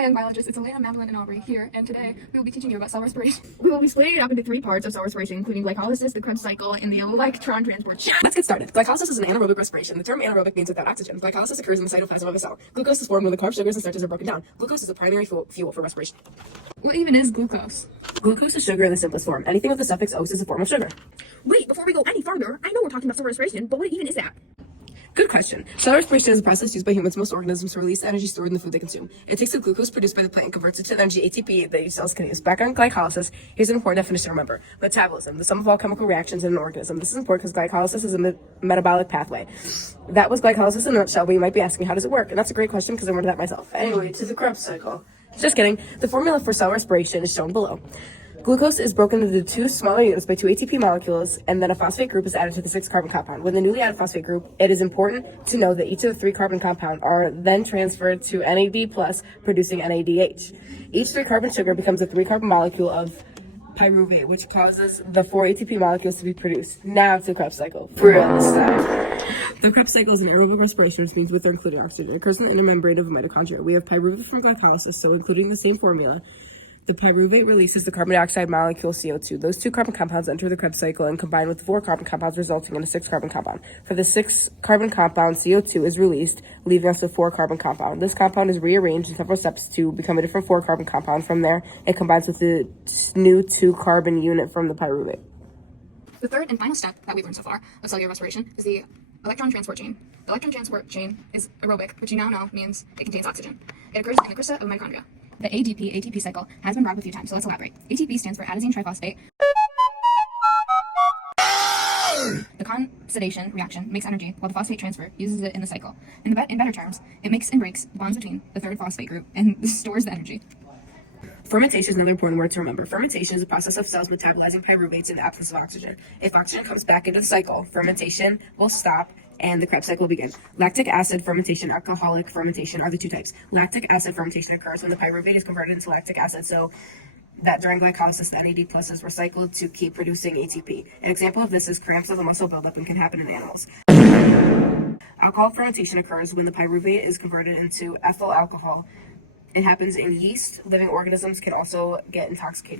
my young biologists. It's Elena, Madeline, and Aubrey here, and today we will be teaching you about cell respiration. We will be splitting it up into 3 parts of cell respiration, including glycolysis, the Krebs cycle, and the electron transport chain. Let's get started. Glycolysis is an anaerobic respiration. The term anaerobic means without oxygen. Glycolysis occurs in the cytoplasm of a cell. Glucose is formed when the carbs, sugars, and starches are broken down. Glucose is the primary fuel for respiration. What even is glucose? Glucose is sugar in the simplest form. Anything with the suffix -ose is a form of sugar. Wait, before we go any farther, I know we're talking about cell respiration, but what even is that? Good question. Cell respiration is a process used by humans, most organisms, to release the energy stored in the food they consume. It takes the glucose produced by the plant and converts it to the energy ATP that each cells can use. Back on glycolysis, here's an important definition to remember. Metabolism, the sum of all chemical reactions in an organism. This is important because glycolysis is a metabolic pathway. That was glycolysis in a nutshell, but you might be asking, how does it work? And that's a great question because I learned that myself. Anyway, to the Krebs cycle. Just kidding. The formula for cell respiration is shown below. Glucose is broken into 2 smaller units by 2 ATP molecules, and then a phosphate group is added to the 6-carbon compound. With the newly added phosphate group, it is important to know that each of the 3-carbon compound are then transferred to NAD+, producing NADH. Each 3-carbon sugar becomes a 3-carbon molecule of pyruvate, which causes the 4 ATP molecules to be produced. Now to the Krebs cycle. For real this time. The Krebs cycle is an aerobic respiration, which means with or including oxygen. It occurs in the inner membrane of a mitochondria. We have pyruvate from glycolysis, so including the same formula, the pyruvate releases the carbon dioxide molecule CO2. Those 2 carbon compounds enter the Krebs cycle and combine with the 4 carbon compounds, resulting in a 6-carbon compound. For the 6-carbon compound, CO2 is released, leaving us a 4-carbon compound. This compound is rearranged in several steps to become a different 4-carbon compound. From there, it combines with the new 2-carbon unit from the pyruvate. The third and final step that we've learned so far of cellular respiration is the electron transport chain. The electron transport chain is aerobic, which you now know means it contains oxygen. It occurs in the crista of mitochondria. The ADP-ATP cycle has been brought up a few times, so let's elaborate. ATP stands for adenosine triphosphate. The condensation reaction makes energy, while the phosphate transfer uses it in the cycle. In better terms, it makes and breaks the bonds between the third phosphate group and stores the energy. Fermentation is another important word to remember. Fermentation is a process of cells metabolizing pyruvates in the absence of oxygen. If oxygen comes back into the cycle, fermentation will stop and the Krebs cycle will begin. Lactic acid fermentation, alcoholic fermentation are the 2 types. Lactic acid fermentation occurs when the pyruvate is converted into lactic acid, so that during glycolysis, the NAD+ is recycled to keep producing ATP. An example of this is cramps of the muscle buildup and can happen in animals. Alcohol fermentation occurs when the pyruvate is converted into ethyl alcohol. It happens in yeast. Living organisms can also get intoxicated.